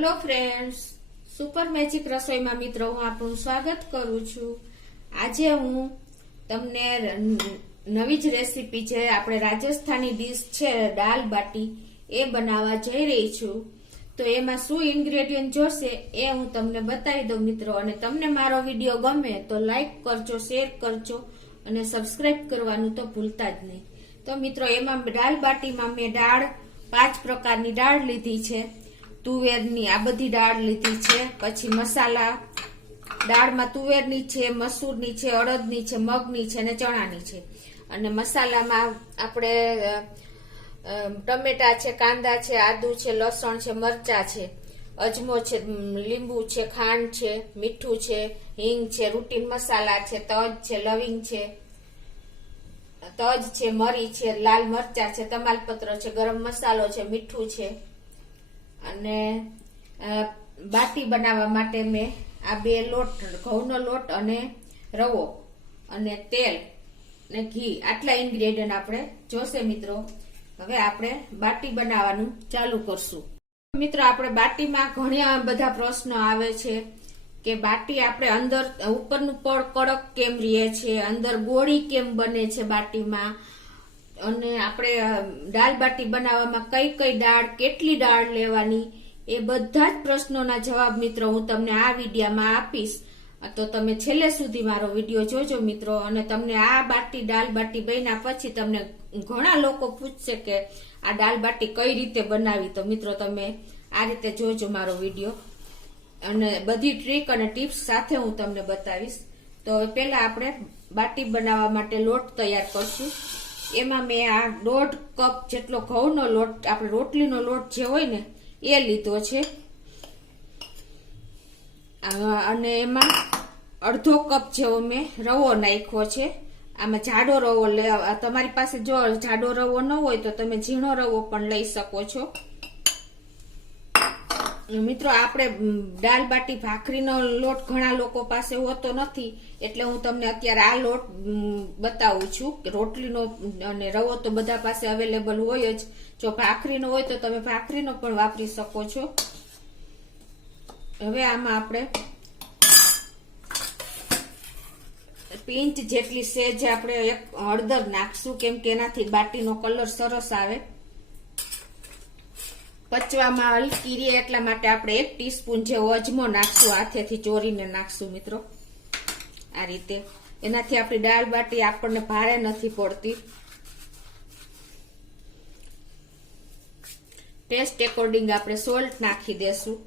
Hello friends, super magic રસોઈમાં મિત્રો હું આપનું સ્વાગત કરું છું। આજે હું તમને નવી જ રેસીપી છે, આપણે રાજસ્થાની ડીશ છે દાલ બાટી, એ બનાવવા જઈ રહી છું। તો એમાં શું ઇન્ગ્રેડિયન્ટ જોશે એ હું તમને બતાવી દઉં મિત્રો। અને તમને મારો વિડીયો ગમે તો લાઈક કરજો, શેર કરજો અને સબસ્ક્રાઇબ કરવાનું તો ભૂલતા જ નહીં। તો મિત્રો એમાં દાલ બાટીમાં મેં દાળ 5 પ્રકારની દાળ લીધી છે। તુવેરની આ બધી દાળ લીધી છે। પછી મસાલા દાળમાં તુવેરની છે, મસૂરની છે, અડદની છે, મગની છે અને ચણાની છે। અને મસાલામાં આપણે ટમેટા છે, કાંદા છે, આદુ છે, લસણ છે, મરચા છે, અજમો છે, લીંબુ છે, ખાંડ છે, મીઠું છે, હિંગ છે, રૂટીન મસાલા છે, તજ છે, લવિંગ છે, તજ છે, મરી છે, લાલ મરચા છે, તમાલપત્ર છે, ગરમ મસાલો છે, મીઠું છે। અને બાટી બનાવવા માટે મેં આ બે લોટ, ઘઉંનો લોટ અને રવો અને તેલ ને ઘી, આટલા ઇન્ગ્રેડિયન્ટ આપણે જોશે મિત્રો। હવે આપણે બાટી બનાવવાનું ચાલુ કરશું। મિત્રો આપણે બાટીમાં ઘણા બધા પ્રશ્નો આવે છે કે બાટી આપણે અંદર ઉપરનું પડ કડક કેમ રહે છે, અંદર ગોળી કેમ બને છે બાટીમાં, અને આપણે દાલ બાટી બનાવવામાં કઈ કઈ દાળ, કેટલી દાળ લેવાની, એ બધા જ પ્રશ્નોના જવાબ મિત્રો હું તમને આ વિડીયોમાં આપીશ। તો તમે છેલ્લે સુધી મારો વિડીયો જોજો મિત્રો। અને તમને આ બાટી દાલ બાટી બન્યા પછી તમને ઘણા લોકો પૂછશે કે આ દાલ બાટી કઈ રીતે બનાવી, તો મિત્રો તમે આ રીતે જોજો મારો વિડીયો, અને બધી ટ્રીક અને ટિપ્સ સાથે હું તમને બતાવીશ। તો પહેલા આપણે બાટી બનાવવા માટે લોટ તૈયાર કરશું। એમાં મેં આ 1.5 કપ જેટલો ઘઉંનો લોટ, આપણે રોટલીનો લોટ જે હોય ને એ લીધો છે। અને એમાં 1/2 કપ જેવો મેં રવો નાખ્યો છે। આમાં જાડો રવો તમારી પાસે જો જાડો રવો ન હોય તો તમે ઝીણો રવો પણ લઈ શકો છો। મિત્રો આપણે દાલ બાટી ભાખરીનો લોટ ઘણા લોકો પાસે હોતો નથી, એટલે હું તમને અત્યારે આ લોટ બતાવું છું। રોટલીનો અને રવો તો બધા પાસે અવેલેબલ હોય જ, જો ભાખરીનો હોય તો તમે ભાખરીનો પણ વાપરી શકો છો। હવે આમાં આપણે પિંચ જેટલી સેજ આપણે એક હળદર નાખશું, કેમ કે એનાથી બાટીનો કલર સરસ આવે, પચવામાં હલકી રહે એટલા માટે આપણે 1 ટીસ્પૂન જેવો અજમો નાખશું, હાથેથી ચોરીને નાખશું મિત્રો આ રીતે। એનાથી આપણી દાળ બાટી આપણને ભારે નથી પડતી। ટેસ્ટ એકોર્ડિંગ આપણે સોલ્ટ નાખી દેશું।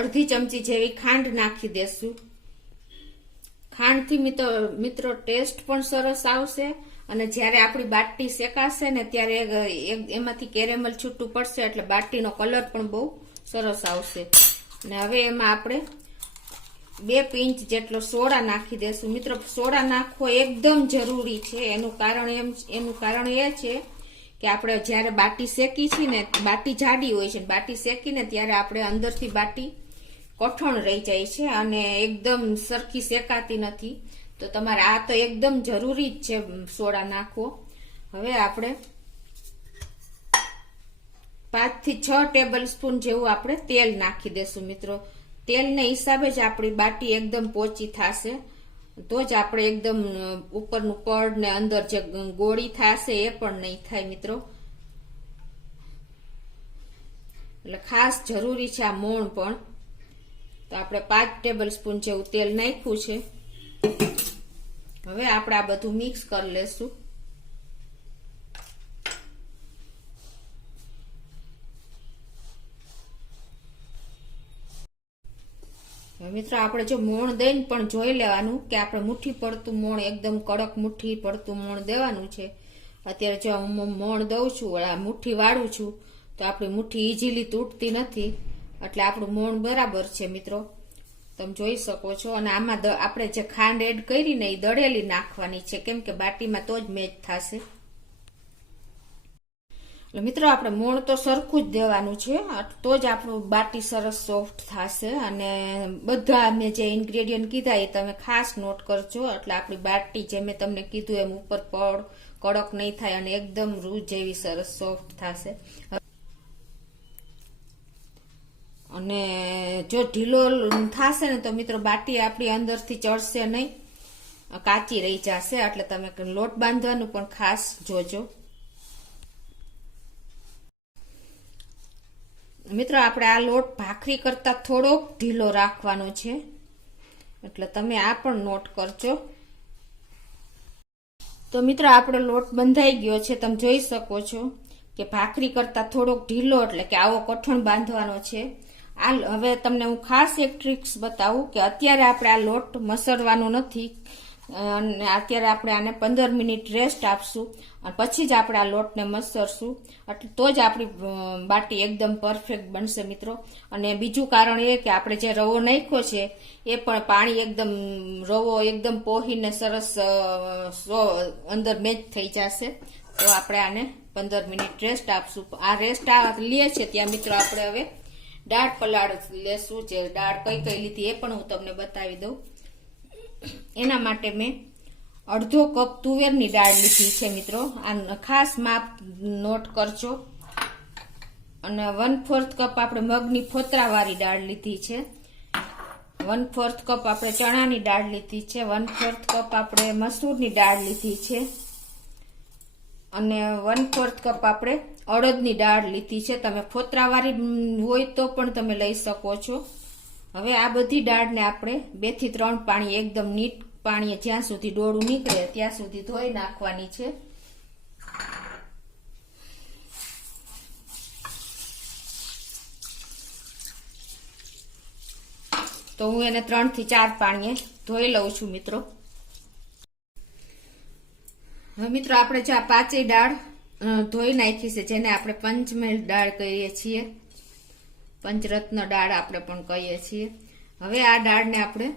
અડધી ચમચી જેવી ખાંડ નાખી દેશું। ખાંડથી મિત્રો ટેસ્ટ પણ સરસ આવશે, અને જ્યારે આપણી બાટી શેકાશે ને ત્યારે એમાંથી કેરેમલ છૂટું પડશે, એટલે બાટીનો કલર પણ બહુ સરસ આવશે। અને હવે એમાં આપણે 2 પિંચ જેટલો સોડા નાખી દેશું। મિત્રો સોડા નાખવો એકદમ જરૂરી છે। એનું કારણ એ છે કે આપણે જ્યારે બાટી શેકી છીએ ને, બાટી જાડી હોય છે, બાટી શેકીને ત્યારે આપણે અંદરથી બાટી કઠણ રહી જાય છે અને એકદમ સરખી શેકાતી નથી। તો તમારે આ તો એકદમ જરૂરી જ છે સોડા નાખવો। હવે આપણે 5 થી 6 ટેબલ સ્પૂન જેવું આપણે તેલ નાખી દેશું મિત્રો। તેલને હિસાબે જ આપણી બાટી એકદમ પોચી થશે, તો જ આપણે એકદમ ઉપરનું પડ ને અંદર જે ગોળી થશે એ પણ નહીં થાય મિત્રો। એટલે ખાસ જરૂરી છે આ મોણ પણ। તો આપણે 5 ટેબલ સ્પૂન જેવું તેલ નાખ્યું છે। હવે આપણે આ બધું મિક્સ કરી લેશું। મિત્રો આપણે જો મોણ દઈને પણ જોઈ લેવાનું કે આપણે મુઠ્ઠી પડતું મોણ, એકદમ કડક મુઠ્ઠી પડતું મોણ દેવાનું છે। અત્યારે જો હું મોણ દઉં છું, મુઠ્ઠી વાળું છું, તો આપણી મુઠ્ઠી ઈઝીલી તૂટતી નથી, એટલે આપણું મોણ બરાબર છે મિત્રો, તમે જોઈ શકો છો। અને આમાં આપણે જે ખાંડ એડ કરી ને એ દળેલી નાખવાની છે, કેમ કે બાટીમાં તો જ મેચ થશે। એટલે મિત્રો આપણે મોણ તો સરખું જ દેવાનું છે, તો જ આપણું બાટી સરસ સોફ્ટ થશે. અને બધા મેં જે ઇન્ગ્રેડિયન્ટ કીધા એ તમે ખાસ નોટ કરજો, એટલે આપણી બાટી જે મેં તમને કીધું એમ ઉપર પડ કડક નહીં થાય અને એકદમ રૂ જેવી સરસ સોફ્ટ થશે. અને જો ઢીલો થશે ને તો મિત્રો બાટી આપણી અંદરથી ચડશે નહીં, કાચી રહી જશે. એટલે તમે લોટ બાંધવાનું પણ ખાસ જોજો. મિત્રો આપણે આ લોટ ભાખરી કરતા થોડોક ઢીલો રાખવાનો છે, એટલે તમે આ પણ નોટ કરજો. તો મિત્રો આપણો લોટ બંધાઈ ગયો છે, તમે જોઈ શકો છો કે ભાખરી કરતા થોડોક ઢીલો, એટલે કે આવો કઠણ બાંધવાનો છે. આ હવે તમને હું ખાસ એક ટ્રિક્સ બતાવું કે અત્યારે આપણે આ લોટ મસળવાનો નથી, અને અત્યારે આપણે આને 15 મિનિટ રેસ્ટ આપશું અને પછી જ આપણે આ લોટને મસળશું, એટલે તો જ આપણી બાટી એકદમ પરફેક્ટ બનશે મિત્રો. અને બીજું કારણ એ કે આપણે જે રવો નાખ્યો છે એ પણ પાણી એકદમ રવો એકદમ પોહીને સરસ અંદર મેચ થઈ જશે. તો આપણે આને 15 મિનિટ રેસ્ટ આપશું. આ રેસ્ટ લે છે ત્યાં મિત્રો આપણે હવે દાળ પલાળ લેશું. જે દાળ કઈ કઈ લીધી એ પણ હું તમને બતાવી દઉં. એના માટે મેં અડધો કપ તુવેરની દાળ લીધી છે મિત્રો, આ ખાસ માપ નોટ કરજો. અને 1/4 કપ આપણે મગની ફોતરાવાળી દાળ લીધી છે, 1/4 કપ આપણે ચણાની દાળ લીધી છે, 1/4 કપ આપણે મસૂરની દાળ લીધી છે, અને 1/4 કપ આપણે અડદની દાળ લીધી છે. તમે ફોતરાવાળી હોય તો પણ તમે લઈ શકો છો. હવે આ બધી દાળને આપણે 2 થી 3 પાણી એકદમ નીટ પાણીએ જ્યાં સુધી ડોળું નીકળે ત્યાં સુધી ધોઈ નાખવાની છે. તો હું એને 3 થી 4 પાણીએ ધોઈ લઉં છું મિત્રો. હવે મિત્રો આપણે જે આ પાંચેય દાળ ધોઈ નાખી છે, જેને આપણે પંચમેલ દાળ કહીએ છીએ, પંચરત્ન દાળ આપણે પણ કહીએ છીએ. હવે આ દાળને આપણે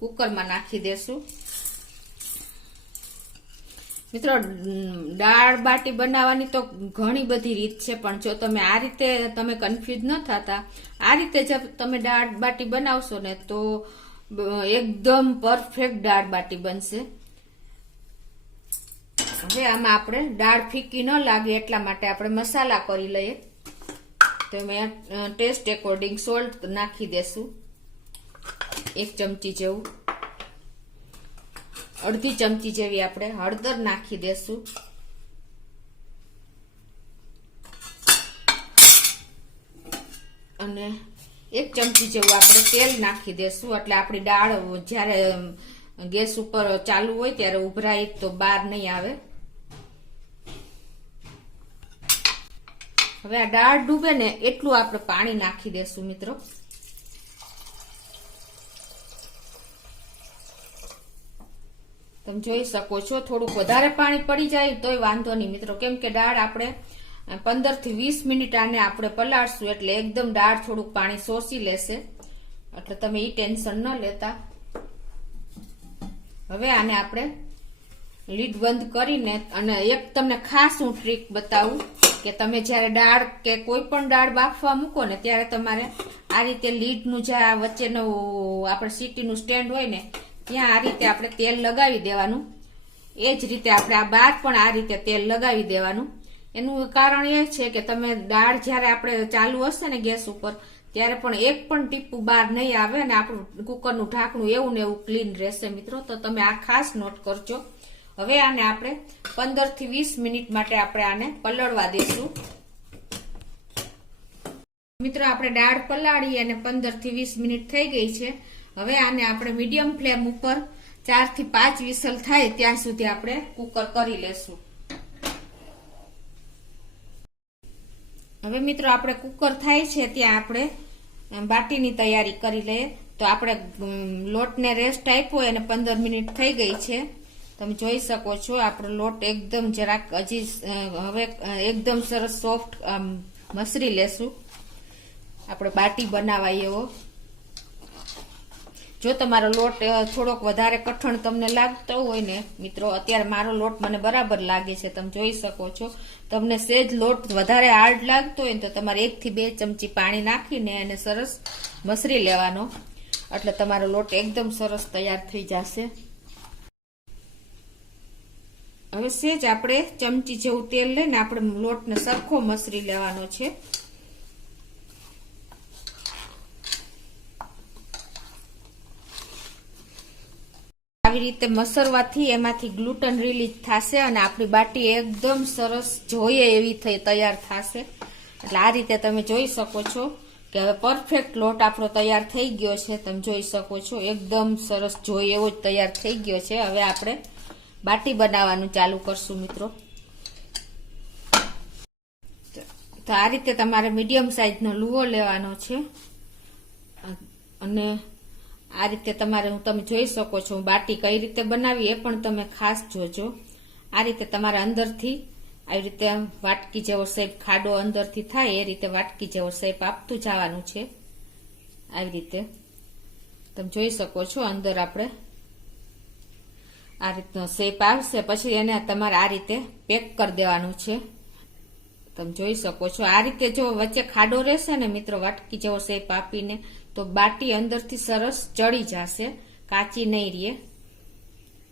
કુકરમાં નાખી દેશું. મિત્રો દાળ બાટી બનાવવાની તો ઘણી બધી રીત છે, પણ જો તમે આ રીતે તમે કન્ફ્યુઝ ન થતા આ રીતે જો તમે દાળ બાટી બનાવશો ને તો એકદમ પરફેક્ટ દાળ બાટી બનશે. હવે આમાં આપણે દાળ ફીકી ન લાગે એટલા માટે આપણે મસાલા કરી લઈએ. તો મેં ટેસ્ટ એકોર્ડિંગ સોલ્ટ નાખી દેશું, 1 ચમચી જેવું. અડધી ચમચી જેવી આપણે હળદર નાખી દેશું. અને 1 ચમચી જેવું આપણે તેલ નાખી દેશું, એટલે આપણી દાળ જ્યારે ગેસ ઉપર ચાલુ હોય ત્યારે ઉભરાય તો બહાર નહીં આવે. હવે આ દાળ ડૂબે ને એટલું આપણે પાણી નાખી દેશું મિત્રો. તમે જોઈ શકો છો થોડુંક વધારે પાણી પડી જાય તોય વાંધો નહીં મિત્રો, કેમ કે દાળ આપણે 15 થી 20 મિનિટ આને આપણે પલાળશું, એટલે એકદમ દાળ થોડુંક પાણી શોષી લેશે, એટલે તમે એ ટેન્શન ન લેતા. હવે આને આપણે લીડ બંધ કરીને, અને એક તમને ખાસ હું ટ્રીક બતાવું કે તમે જ્યારે દાળ કે કોઈ પણ દાળ બાફવા મૂકો ને ત્યારે તમારે આ રીતે લીડનું જે વચ્ચેનું આપણે સીટીનું સ્ટેન્ડ હોય ને ત્યાં આ રીતે આપણે તેલ લગાવી દેવાનું. એ જ રીતે આપણે આ બહાર પણ આ રીતે તેલ લગાવી દેવાનું. એનું કારણ એ છે કે તમે દાળ જ્યારે આપણે ચાલુ હશે ને ગેસ ઉપર ત્યારે પણ એક પણ ટીપું બહાર નહીં આવે અને આપણું કુકરનું ઢાંકણું એવું ને એવું ક્લીન રહેશે મિત્રો. તો તમે આ ખાસ નોટ કરજો. હવે આને આપણે 15 થી 20 મિનિટ માટે આપણે આને પલળવા દેશું. મિત્રો આપણે દાળ પલાળી અને 15 થી 20 મિનિટ થઈ ગઈ છે. હવે આને આપણે મીડિયમ ફ્લેમ ઉપર 4 થી 5 વિસલ થાય ત્યાં સુધી આપણે કુકર કરી લેશું. હવે મિત્રો આપણે કુકર થાય છે ત્યાં આપણે બાટીની તૈયારી કરી લઈએ. તો આપણે લોટને રેસ્ટ આપ્યો અને 15 મિનિટ થઈ ગઈ છે. તમે જોઈ શકો છો આપણો લોટ એકદમ જરાક હજી હવે એકદમ સરસ સોફ્ટ મસરી લેશું આપણે બાટી બનાવાય એવો. જો તમારો લોટ થોડોક વધારે કઠણ તમને લાગતો હોય ને મિત્રો, અત્યારે મારો લોટ મને બરાબર લાગે છે, તમે જોઈ શકો છો. તમને સેજ લોટ વધારે હાર્ડ લાગતો હોય ને તો તમારે 1 થી 2 ચમચી પાણી નાખીને એને સરસ મસરી લેવાનો, એટલે તમારો લોટ એકદમ સરસ તૈયાર થઈ જશે. હવે સેજ આપણે ચમચી જેવું તેલ લઈને આપણે લોટને સરખો મસરી લેવાનો છે. આવી રીતે મસરવાથી એમાંથી ગ્લુટન રિલીઝ થશે અને આપણી બાટી એકદમ સરસ જોઈએ એવી તૈયાર થશે. એટલે આ રીતે તમે જોઈ શકો છો કે હવે પરફેક્ટ લોટ આપણો તૈયાર થઈ ગયો છે. તમે જોઈ શકો છો એકદમ સરસ જોઈએ એવો જ તૈયાર થઈ ગયો છે. હવે આપણે બાટી બનાવવાનું ચાલુ કરશું મિત્રો. તો આ રીતે તમારે મીડિયમ સાઈઝનો લુવો લેવાનો છે અને આ રીતે તમારે તમે જોઈ શકો છો બાટી કઈ રીતે બનાવી એ પણ તમે ખાસ જોજો. આ રીતે તમારે અંદરથી આવી રીતે વાટકી જેવો શેપ, ખાડો અંદરથી થાય એ રીતે વાટકી જેવો શેપ આપતું જવાનું છે. આવી રીતે તમે જોઈ શકો છો અંદર આપણે આ રીતનો શેપ આવશે. પછી એને તમારે આ રીતે પેક કરી દેવાનું છે. તમે જોઈ શકો છો આ રીતે જો વચ્ચે ખાડો રહેશે ને મિત્રો વાટકી જેવો શેપ આપીને તો બાટી અંદરથી સરસ ચડી જશે, કાચી નહીં રહે.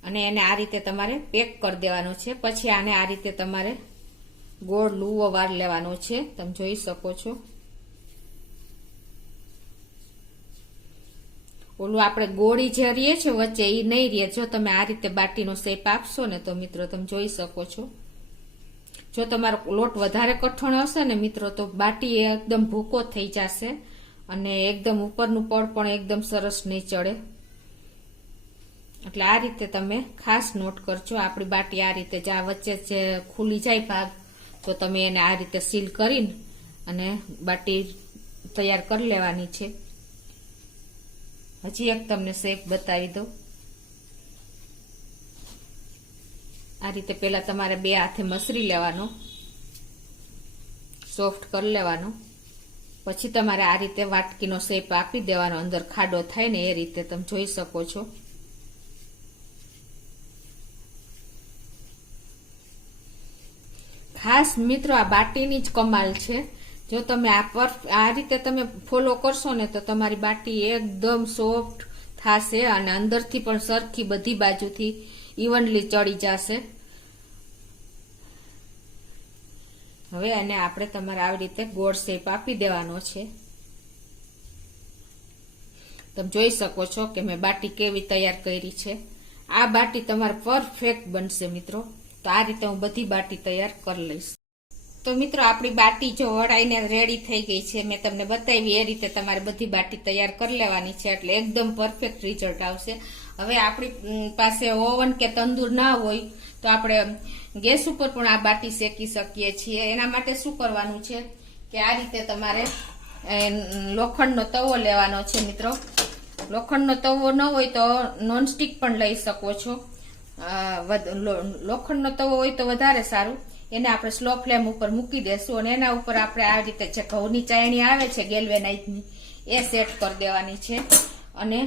અને એને આ રીતે તમારે પેક કરી દેવાનો છે. પછી આને આ રીતે તમારે ગોળ લુવો વાર લેવાનો છે. તમે જોઈ શકો છો ઓલું આપણે ગોળી જે રીએ છે વચ્ચે એ નહીં રહે. જો તમે આ રીતે બાટીનો શેપ આપશો ને તો મિત્રો તમે જોઈ શકો છો. જો તમારો લોટ વધારે કઠણ હશે ને મિત્રો તો બાટી એકદમ ભૂકો થઈ જશે અને એકદમ ઉપરનું પડ પણ એકદમ સરસ નહીં ચડે. એટલે આ રીતે તમે ખાસ નોટ કરજો. આપણી બાટી આ રીતે જ્યાં વચ્ચે જે ખુલી જાય ભાગ તો તમે એને આ રીતે સીલ કરીને અને બાટી તૈયાર કરી લેવાની છે. હજી એક તમને શેપ બતાવી દઉં. આ રીતે પેલા તમારે 2 હાથે મસરી લેવાનો, સોફ્ટ કરી લેવાનો. પછી તમારે આ રીતે વાટકીનો શેપ આપી દેવાનો, અંદર ખાડો થાય ને એ રીતે તમે જોઈ શકો છો. ખાસ મિત્રો આ બાટીની જ કમાલ છે. જો તમે આ રીતે તમે ફોલો કરશો ને તો તમારી બાટી એકદમ સોફ્ટ થશે અને અંદરથી પણ સરખી બધી બાજુથી ઇવનલી ચડી જશે. હવે એને આપણે તમારે આવી રીતે ગોળ શેપ આપી દેવાનો છે. તમે જોઈ શકો છો કે મેં બાટી કેવી તૈયાર કરી છે. આ બાટી તમારે પરફેક્ટ બનશે મિત્રો. તો આ રીતે હું બધી બાટી તૈયાર કરી લઈશ. તો મિત્રો આપણી બાટી જો વળાઈને રેડી થઈ ગઈ છે. મેં તમને બતાવી એ રીતે તમારે બધી બાટી તૈયાર કરી લેવાની છે એટલે એકદમ પરફેક્ટ રિઝલ્ટ આવશે. હવે આપણી પાસે ઓવન કે તંદૂર ના હોય તો આપણે ગેસ ઉપર પણ આ બાટી શેકી શકીએ છીએ. એના માટે શું કરવાનું છે કે આ રીતે તમારે લોખંડનો તવો લેવાનો છે મિત્રો. લોખંડનો તવો ન હોય તો નોનસ્ટિક પણ લઈ શકો છો. લોખંડનો તવો હોય તો વધારે સારું. એને આપણે સ્લો ફ્લેમ ઉપર મૂકી દેશું અને એના ઉપર આપણે આ રીતે જે ઘઉંની ચાયણી આવે છે ગેલ્વેનાઇઝની એ સેટ કરી દેવાની છે અને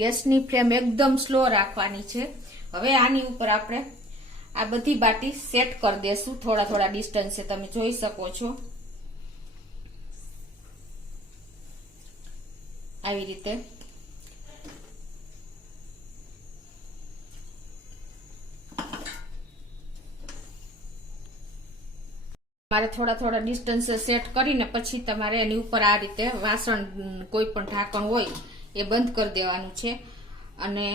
ગેસની ફ્લેમ એકદમ સ્લો રાખવાની છે. હવે આની ઉપર આપણે આ બધી બાટી સેટ કરી દેશું થોડા થોડા ડિસ્ટન્સે. તમે જોઈ શકો છો આવી રીતે. તમારે થોડા થોડા ડિસ્ટન્સે સેટ કરીને પછી તમારે એની ઉપર આ રીતે વાસણ કોઈ પણ ઢાંકણ હોય એ બંધ કરી દેવાનું છે અને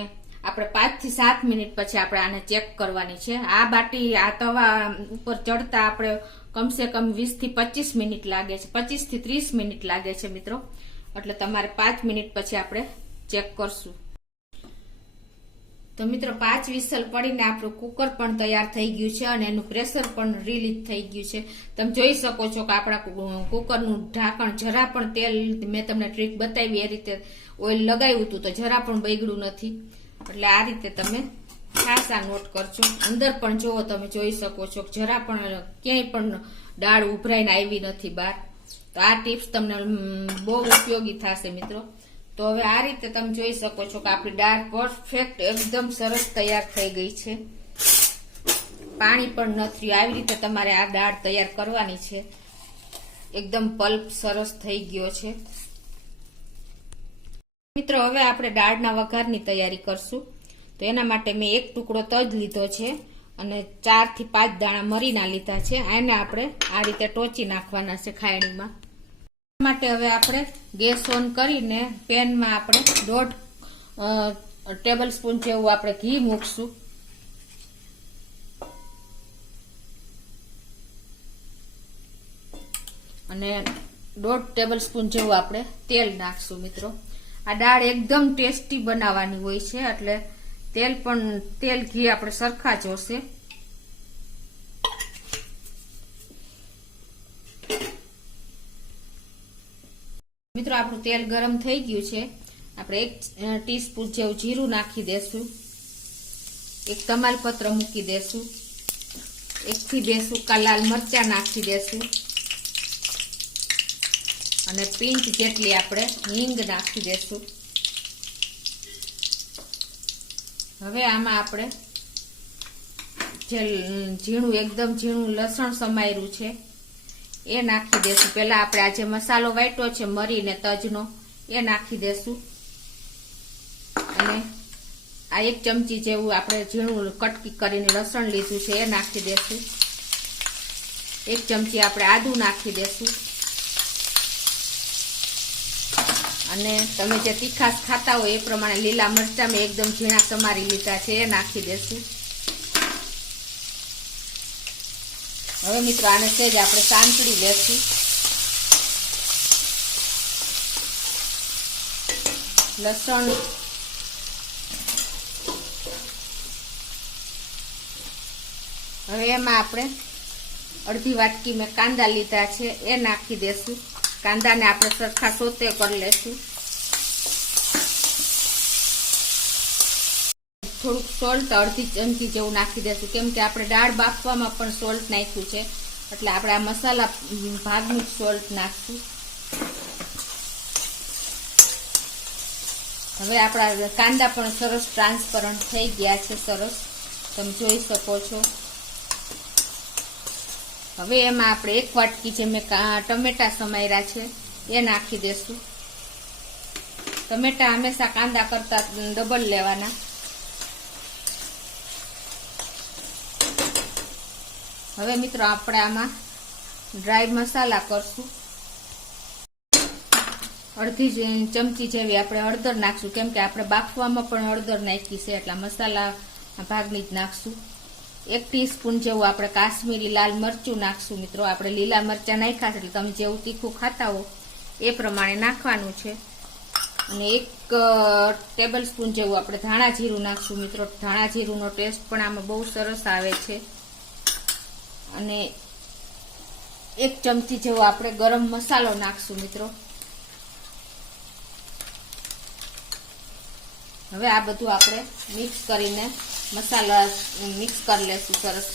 આપણે 5 થી 7 મિનિટ પછી આપણે આને ચેક કરવાની છે. આ બાટી આ તવા ઉપર ચડતા આપણે કમસે કમ 20 થી 25 મિનિટ લાગે છે, 25 થી 30 મિનિટ લાગે છે મિત્રો. એટલે તમારે 5 મિનિટ પછી આપણે ચેક કરશું. તો મિત્રો 5 વિસલ પડીને આપણું કુકર પણ તૈયાર થઈ ગયું છે અને એનું પ્રેશર પણ રિલીઝ થઈ ગયું છે. તમે જોઈ શકો છો કે આપણા કુકરનું ઢાંકણ જરા પણ તેલ, મેં તમને ટ્રીક બતાવી એ રીતે ઓઇલ લગાવ્યું હતું તો જરા પણ બગડ્યું નથી. એટલે આ રીતે તમે ખાસ આ નોટ કરજો. અંદર પણ જુઓ, તમે જોઈ શકો છો જરા પણ ક્યાંય પણ દાળ ઉભરાઈને આવી નથી બહાર. તો આ ટિપ્સ તમને બહુ ઉપયોગી થશે મિત્રો. તો હવે આ રીતે તમે જોઈ શકો છો કે આપણી દાળ પરફેક્ટ એકદમ સરસ તૈયાર થઈ ગઈ છે, પાણી પણ નથી. આવી રીતે તમારે આ દાળ તૈયાર કરવાની છે. એકદમ પલ્પ સરસ થઈ ગયો છે. મિત્રો હવે આપણે દાળના વઘારની તૈયારી કરશું. તો એના માટે મેં એક ટુકડો તજ લીધો છે અને 4 થી 5 દાણા મરીના લીધા છે. આને આપણે આ રીતે ટોચી નાખવાના છે ખાયણીમાં. માટે હવે આપણે ગેસ ઓન કરીને પેનમાં આપણે 1.5 ટેબલ સ્પૂન જેવું આપણે ઘી મૂકશું અને 1.5 ટેબલ સ્પૂન જેવું આપણે તેલ નાખશું. મિત્રો આ દાળ એકદમ ટેસ્ટી બનાવવાની હોય છે, એટલે તેલ ઘી આપણે સરખા જોશે. મિત્રો આપણું તેલ ગરમ થઈ ગયું છે. આપણે 1 ટીસ્પૂન જેવું જીરું નાખી દેશું, 1 તમાલપત્ર મૂકી દેશું, 1 થી 2 સૂકા લાલ મરચા નાખી દેશું અને પિંચ જેટલી આપણે હિંગ નાખી દેશું. હવે આમાં આપણે જે એકદમ ઝીણું લસણ સમાર્યું છે એ નાખી દેશું. પેલા આપણે આ જે મસાલો વાટ્યો છે મરી ને તજનો એ નાખી દેશું અને આ 1 ચમચી જેવું આપણે ઝીણું કટકી કરીને લસણ લીધું છે એ નાખી દેશું. 1 ચમચી આપણે આદુ નાખી દેશું અને તમે જે તીખાશ ખાતા હોય એ પ્રમાણે લીલા મરચા મેં એકદમ ઝીણા સમારી લીધા છે એ નાખી દેશું. હવે મિત્રો આને સહેજ આપણે સાંતળી લેશું. લસણ હવે એમાં આપણે અડધી વાટકી મેં કાંદા લીધા છે એ નાખી દેશું. કાંદાને આપણે સરખા સોતે કરી લેશું. થોડુંક સોલ્ટ અડધી ચમચી જેવું નાખી દેશું, કેમ કે આપણે દાળ બાફવામાં પણ સોલ્ટ નાખ્યું છે, એટલે આપણે આ મસાલા ભાગનું જ સોલ્ટ નાખશું. હવે આપણા કાંદા પણ સરસ ટ્રાન્સપરન્ટ થઈ ગયા છે, સરસ તમે જોઈ શકો છો. હવે એમાં આપણે 1 વાટકી જે મેં ટમેટા સમાર્યા છે એ નાખી દેશું. ટમેટા હંમેશા કાંદા કરતા ડબલ લેવાના. હવે મિત્રો આપણે આમાં ડ્રાય મસાલા કરશું. અડધી ચમચી જેવી આપણે હળદર નાખશું, કેમ કે આપણે બાફવામાં પણ હળદર નાખી છે, એટલે મસાલા ભાગની જ નાખશું. 1 ટીસ્પૂન જેવું આપણે કાશ્મીરી લાલ મરચું નાખશું. મિત્રો આપણે લીલા મરચા નાખ્યા છે, એટલે તમે જેવું તીખું ખાતા હો એ પ્રમાણે નાખવાનું છે. અને 1 ટેબલ સ્પૂન જેવું આપણે ધાણા જીરું નાખશું. મિત્રો ધાણા જીરુંનો ટેસ્ટ પણ આમાં બહુ સરસ આવે છે. અને 1 ચમચી જેવો આપણે ગરમ મસાલો નાખશું. મિત્રો હવે આ બધું આપણે મિક્સ કરીને મસાલા મિક્સ કરી લેશું સરસ.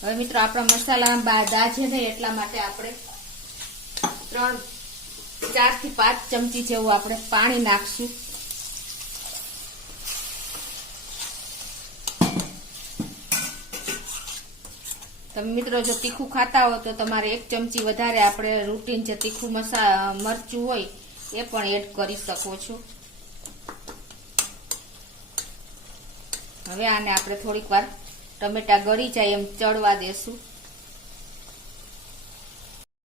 હવે મિત્રો આપણા મસાલા દાજે નહીં એટલા માટે આપણે 4 થી 5 ચમચી જેવું આપણે પાણી નાખશું. તમે મિત્રો જો તીખું ખાતા હો તો તમારે 1 ચમચી વધારે આપણે રૂટીન જે તીખું મરચું હોય એ પણ એડ કરી શકો છો. હવે આને આપણે થોડીક વાર ટમેટા ગળી જાય એમ ચડવા દેશું.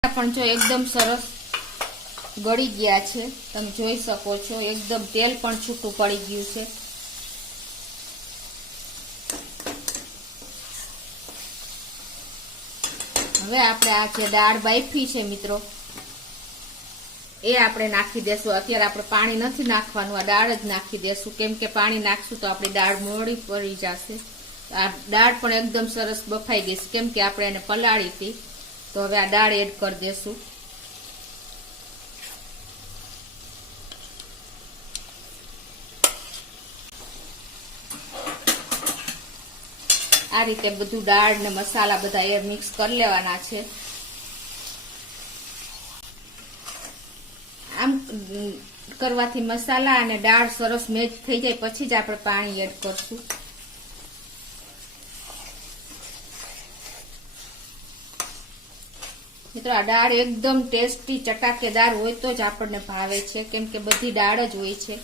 પણ જો એકદમ સરસ ગળી ગયા છે, તમે જોઈ શકો છો. એકદમ તેલ પણ છૂટું પડી ગયું છે. હવે આપણે આ જે દાળ બાફી છે મિત્રો એ આપણે નાખી દેશું. અત્યારે આપણે પાણી નથી નાખવાનું, આ દાળ જ નાખી દેશું, કેમ કે પાણી નાખશું તો આપણી દાળ મોડી પડી જશે. આ દાળ પણ એકદમ સરસ બફાઈ ગઈ છે, કેમ કે આપણે એને પલાળી હતી. તો હવે આ દાળ એડ કરી દેશું. આ રીતે બધું દાળ ને મસાલા બધા એ મિક્સ કરી લેવાના છે. આમ કરવાથી મસાલા અને દાળ સરસ મેચ થઈ જાય પછી જ આપણે પાણી એડ કરશું. મિત્રો આ દાળ એકદમ ટેસ્ટી ચટાકેદાર હોય તો જ આપણને ભાવે છે, કેમ કે બધી દાળ જ હોય છે.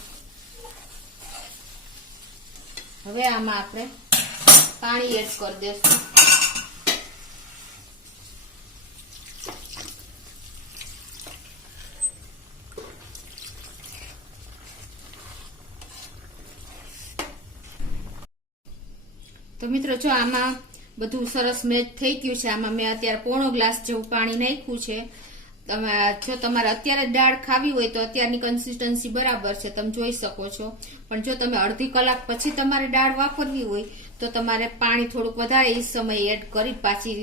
હવે આમાં આપણે પાણી એડ કરી દઈશું. તો મિત્રો જો આમાં બધું સરસ મેચ થઈ ગયું છે. આમાં મેં અત્યારે પોણો ગ્લાસ જેવું પાણી નાખ્યું છે. જો તમારે અત્યારે દાળ ખાવી હોય તો અત્યારની કન્સિસ્ટન્સી બરાબર છે, તમે જોઈ શકો છો. પણ જો તમે અડધી કલાક પછી તમારે દાળ વાપરવી હોય તો તમારે પાણી થોડુંક વધારે એ સમયે એડ કરી પાછી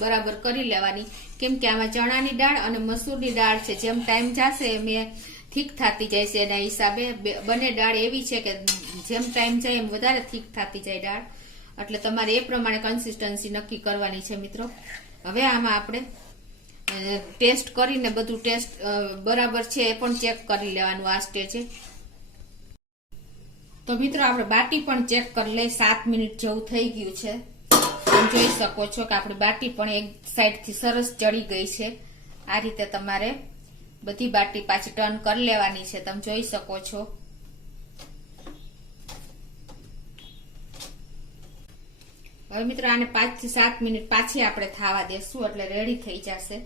બરાબર કરી લેવાની, કેમ કે આમાં ચણાની દાળ અને મસૂરની દાળ છે. જેમ ટાઈમ જશે એમ થીક થતી જાય છે. એના હિસાબે બંને દાળ એવી છે કે જેમ ટાઈમ જાય એમ વધારે થીક થતી જાય દાળ, એટલે તમારે એ પ્રમાણે કન્સિસ્ટન્સી નક્કી કરવાની છે મિત્રો. હવે આમાં આપણે ટેસ્ટ કરીને બધું ટેસ્ટ બરાબર છે એ પણ ચેક કરી લેવાનું આ સ્ટેજે. તો મિત્રો આપણે બાટી પણ ચેક કરી લઈ. 7 મિનિટ જેવું થઈ ગયું છે. તમે જોઈ શકો છો કે આપણી બાટી પણ એક સાઈડથી સરસ ચડી ગઈ છે. આ રીતે તમારે બધી બાટી પાછી ટર્ન કરી લેવાની છે, તમે જોઈ શકો છો. હવે મિત્રો આને 5 થી 7 મિનિટ પાછી આપણે થાવા દેશું એટલે રેડી થઈ જશે.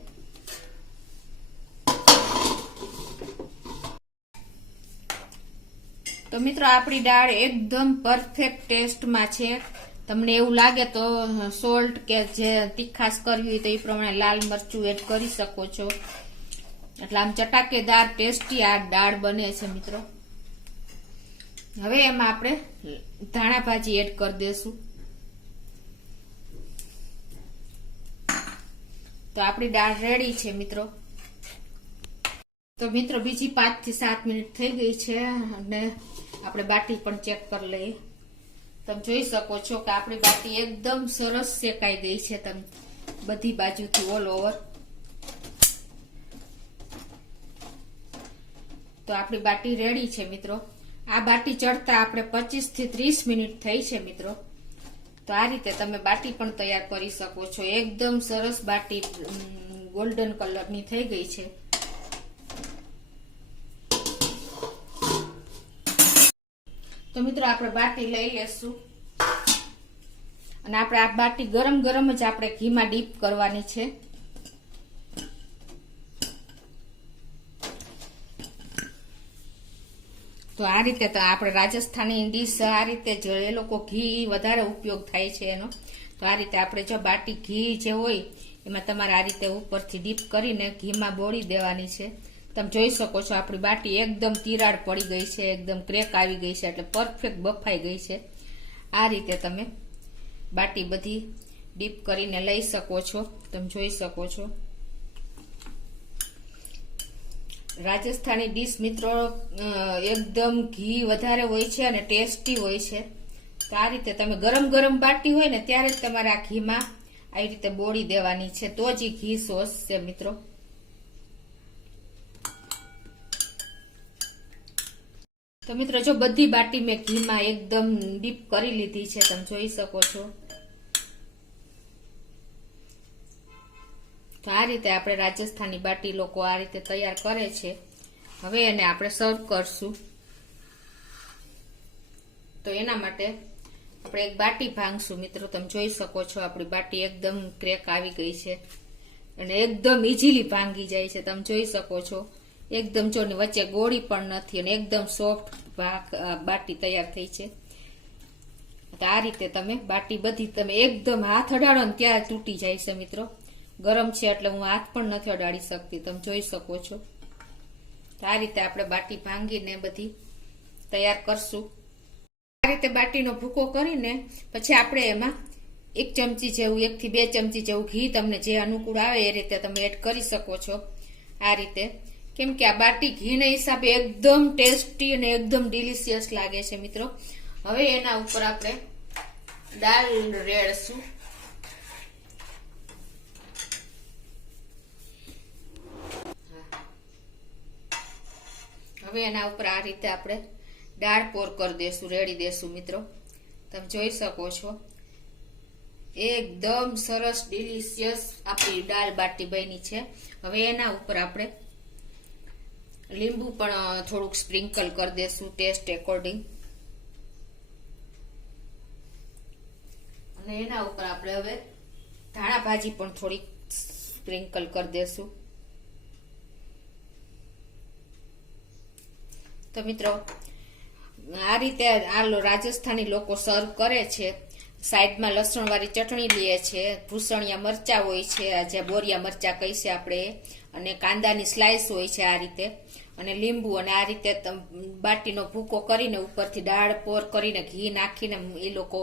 તો મિત્રો આપણી દાળ એકદમ પરફેક્ટ ટેસ્ટમાં છે. તમને એવું લાગે તો સોલ્ટ કે જે તીખાશ કરવી હોય તો એ પ્રમાણે લાલ મરચું એડ કરી શકો છો. એટલે આમ ચટાકેદાર ટેસ્ટી આ દાળ બને છે મિત્રો. હવે એમાં આપણે ધાણા ભાજી એડ કરી દેશું. તો આપણી દાળ રેડી છે મિત્રો. તો મિત્રો બીજી 5 થી 7 મિનિટ થઈ ગઈ છે અને આપણે બાટી પણ ચેક કરી લઈએ. તમે જોઈ શકો છો કે આપણી બાટી એકદમ સરસ શેકાઈ ગઈ છે, તમે બધી બાજુથી ઓલ ઓવર. તો આપણી બાટી રેડી છે મિત્રો. આ બાટી ચડતા આપણે 25 થી 30 મિનિટ થઈ છે મિત્રો. તો આ રીતે તમે બાટી પણ તૈયાર કરી શકો છો. એકદમ સરસ બાટી ગોલ્ડન કલરની થઈ ગઈ છે. તો મિત્રો આપણે બાટી લઈ લેશું અને આપણે આ બાટી ગરમ ગરમ જ આપણે ઘીમાં ડીપ કરવાની છે. તો આ રીતે તો આપણે રાજસ્થાની ડીશ આ રીતે જ એ લોકો ઘી વધારે ઉપયોગ થાય છે એનો. તો આ રીતે આપણે જો બાટી ઘી જે હોય એમાં તમારે આ રીતે ઉપરથી ડીપ કરીને ઘીમાં બોળી દેવાની છે. તમે જોઈ શકો છો આપણી બાટી એકદમ તિરાડ પડી ગઈ છે, એકદમ ક્રેક આવી ગઈ છે, એટલે પરફેક્ટ બફાઈ ગઈ છે. આ રીતે તમે બાટી બધી ડીપ કરીને લઈ શકો છો. તમે જોઈ શકો છો. રાજસ્થાની ડીશ મિત્રો એકદમ ઘી વધારે હોય છે અને ટેસ્ટી હોય છે. તો આ રીતે તમે ગરમ ગરમ બાટી હોય ને ત્યારે જ તમારે આ ઘીમાં આવી રીતે બોળી દેવાની છે, તો જ ઘી શોષશે મિત્રો. તો મિત્રો જો બધી બાટી મેં ઘીમાં એકદમ ડીપ કરી લીધી છે, તમે જોઈ શકો છો. તો આ રીતે આપણે રાજસ્થાની બાટી લોકો આ રીતે તૈયાર કરે છે. હવે એને આપણે સર્વ કરશું. તો એના માટે આપણે એક બાટી ભાંગશું મિત્રો. તમે જોઈ શકો છો આપણી બાટી એકદમ ક્રેક આવી ગઈ છે અને એકદમ ઇઝીલી ભાંગી જાય છે. તમે જોઈ શકો છો એકદમ જો વચ્ચે ગોળી પણ નથી અને એકદમ સોફ્ટ બાટી તૈયાર થઈ છે. તો આ રીતે તમે બાટી બધી તમે એકદમ હાથ અડાડો ને ત્યાં તૂટી જાય છે મિત્રો. ગરમ છે એટલે હું હાથ પણ નથી અડાડી શકતી, તમે જોઈ શકો છો. આ રીતે આપણે બાટી ભાંગીને બધી તૈયાર કરશું. આ રીતે બાટીનો ભૂકો કરીને પછી આપણે એમાં 1 ચમચી જેવું 1 થી 2 ચમચી જેવું ઘી તમને જે અનુકૂળ આવે એ રીતે તમે એડ કરી શકો છો. આ રીતે કેમ કે આ બાટી ઘીના હિસાબે એકદમ ટેસ્ટી અને એકદમ ડિલિશિયસ લાગે છે મિત્રો. હવે એના ઉપર આપણે દાળ રેડશું. હવે એના ઉપર આ રીતે આપણે દાળ પોર કરી દેશું, રેડી દેશું મિત્રો. તમે જોઈ શકો છો એકદમ સરસ ડિલિશિયસ આપણી દાળ બાટી બની છે. હવે એના ઉપર આપણે લીંબુ પણ થોડુંક સ્પ્રિંકલ કરી દેશું ટેસ્ટ એકોર્ડિંગ. અને એના ઉપર આપણે હવે ધાણા ભાજી પણ થોડીક સ્પ્રિંકલ કરી દેશું. તો મિત્રો આ રીતે આ રાજસ્થાની લોકો સર્વ કરે છે. સાઈડમાં લસણ વાળી ચટણી લે છે, ભૂસણિયા મરચા હોય છે, જે બોરિયા મરચા કહી છે આપણે, અને કાંદાની સ્લાઇસ હોય છે આ રીતે, અને લીંબુ, અને આ રીતે બાટીનો ભૂકો કરીને ઉપરથી દાળ પોર કરીને ઘી નાખીને એ લોકો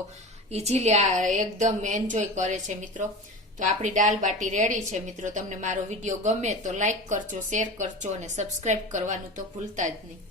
ઇઝીલી એકદમ એન્જોય કરે છે મિત્રો. તો આપણી દાળ બાટી રેડી છે મિત્રો. તમને મારો વિડીયો ગમે તો લાઈક કરજો, શેર કરજો અને સબસ્ક્રાઈબ કરવાનું તો ભૂલતા જ નહીં.